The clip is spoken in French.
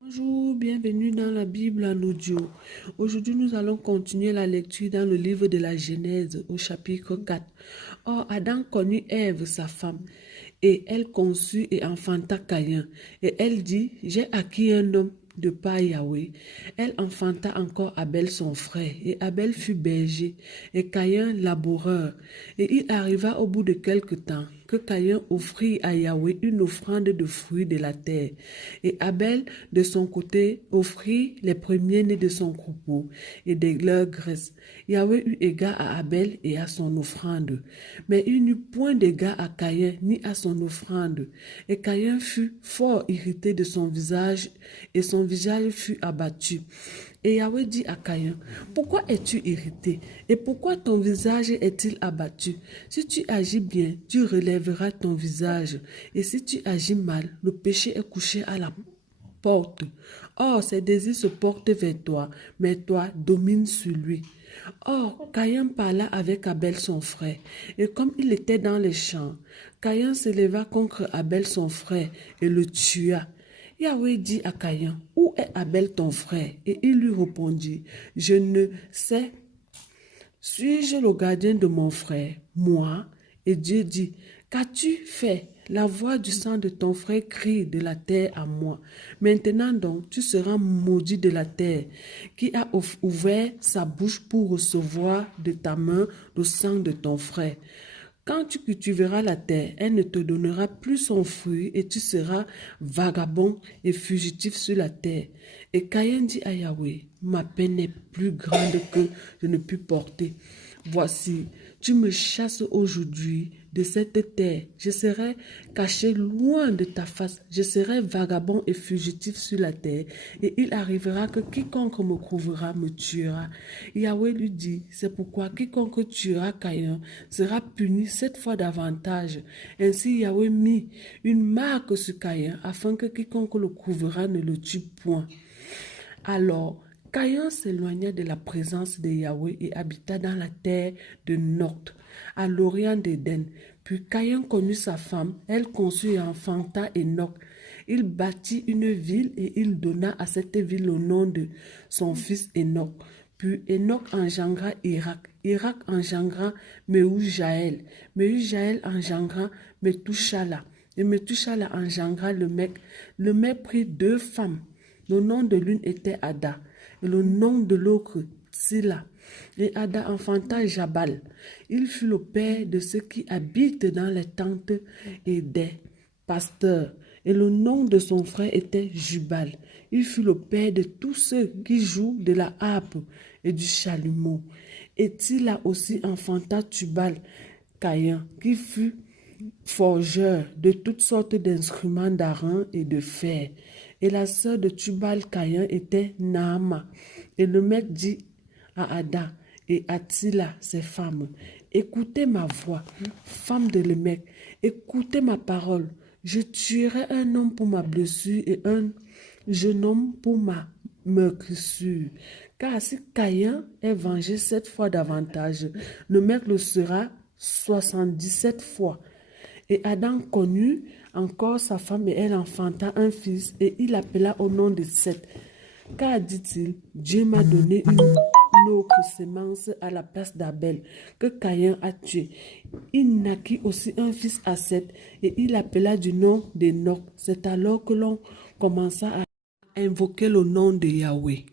Bonjour, bienvenue dans la Bible en audio. Aujourd'hui, nous allons continuer la lecture dans le livre de la Genèse au chapitre 4. Or, Adam connut Ève, sa femme, et elle conçut et enfanta Caïn. Et elle dit, j'ai acquis un homme de par Yahweh. Elle enfanta encore Abel son frère, et Abel fut berger, et Caïn laboureur. Et il arriva au bout de quelque temps que Caïn offrit à Yahweh une offrande de fruits de la terre. Et Abel, de son côté, offrit les premiers-nés de son troupeau et de leur graisse. Yahweh eut égard à Abel et à son offrande, mais il n'eut point d'égard à Caïn ni à son offrande. Et Caïn fut fort irrité de son visage, et son visage fut abattu. Et Yahweh dit à Caïn, pourquoi es-tu irrité? Et pourquoi ton visage est-il abattu? Si tu agis bien, tu relèveras ton visage. Et si tu agis mal, le péché est couché à la porte. Or, ses désirs se portent vers toi, mais toi domines sur lui. Or, Caïn parla avec Abel son frère, et comme il était dans les champs, Caïn s'éleva contre Abel son frère et le tua. Yahweh dit à Caïn, où est Abel ton frère? Et il lui répondit, je ne sais. Suis-je le gardien de mon frère, moi? Et Dieu dit, qu'as-tu fait? La voix du sang de ton frère crie de la terre à moi. Maintenant donc, tu seras maudit de la terre, qui a ouvert sa bouche pour recevoir de ta main le sang de ton frère. Quand tu cultiveras la terre, elle ne te donnera plus son fruit et tu seras vagabond et fugitif sur la terre. Et Caïn dit à Yahweh, ma peine est plus grande que je ne puis porter. Voici, tu me chasses aujourd'hui de cette terre. Je serai caché loin de ta face. Je serai vagabond et fugitif sur la terre. Et il arrivera que quiconque me trouvera me tuera. Yahweh lui dit, c'est pourquoi quiconque tuera Caïn sera puni 7 fois davantage. Ainsi Yahweh mit une marque sur Caïn afin que quiconque le trouvera ne le tue point. Alors, Caïn s'éloigna de la présence de Yahweh et habita dans la terre de Nod, à l'orient d'Éden. Puis Caïn connut sa femme, elle conçut et enfanta Enoch. Il bâtit une ville et il donna à cette ville le nom de son fils Enoch. Puis Enoch engendra Irak. Irak engendra Mehujaël. Mehujaël engendra Methushala. Et Methushala engendra le mec. Le mec prit 2 femmes. Le nom de l'une était Ada, et le nom de l'autre, Tsila. Et Ada enfanta Jabal. Il fut le père de ceux qui habitent dans les tentes et des pasteurs. Et le nom de son frère était Jubal. Il fut le père de tous ceux qui jouent de la harpe et du chalumeau. Et Tsila aussi enfanta Tubal, Caïn, qui fut forgeur de toutes sortes d'instruments d'airain et de fer. Et la sœur de Tubal-Caïn était Naama. Et le maître dit à Ada et à Tsila, ses femmes, écoutez ma voix, femme de Lémec, écoutez ma parole. Je tuerai un homme pour ma blessure et un jeune homme pour ma meurtrissure. Car si Caïn est vengé 7 fois davantage, le maître le sera 77 fois. Et Adam connut encore sa femme et elle enfanta un fils et il l'appela au nom de Seth. Car, dit-il, Dieu m'a donné une autre sémence à la place d'Abel que Caïn a tué. Il naquit aussi un fils à Seth et il l'appela du nom d'Enoch. C'est alors que l'on commença à invoquer le nom de Yahweh.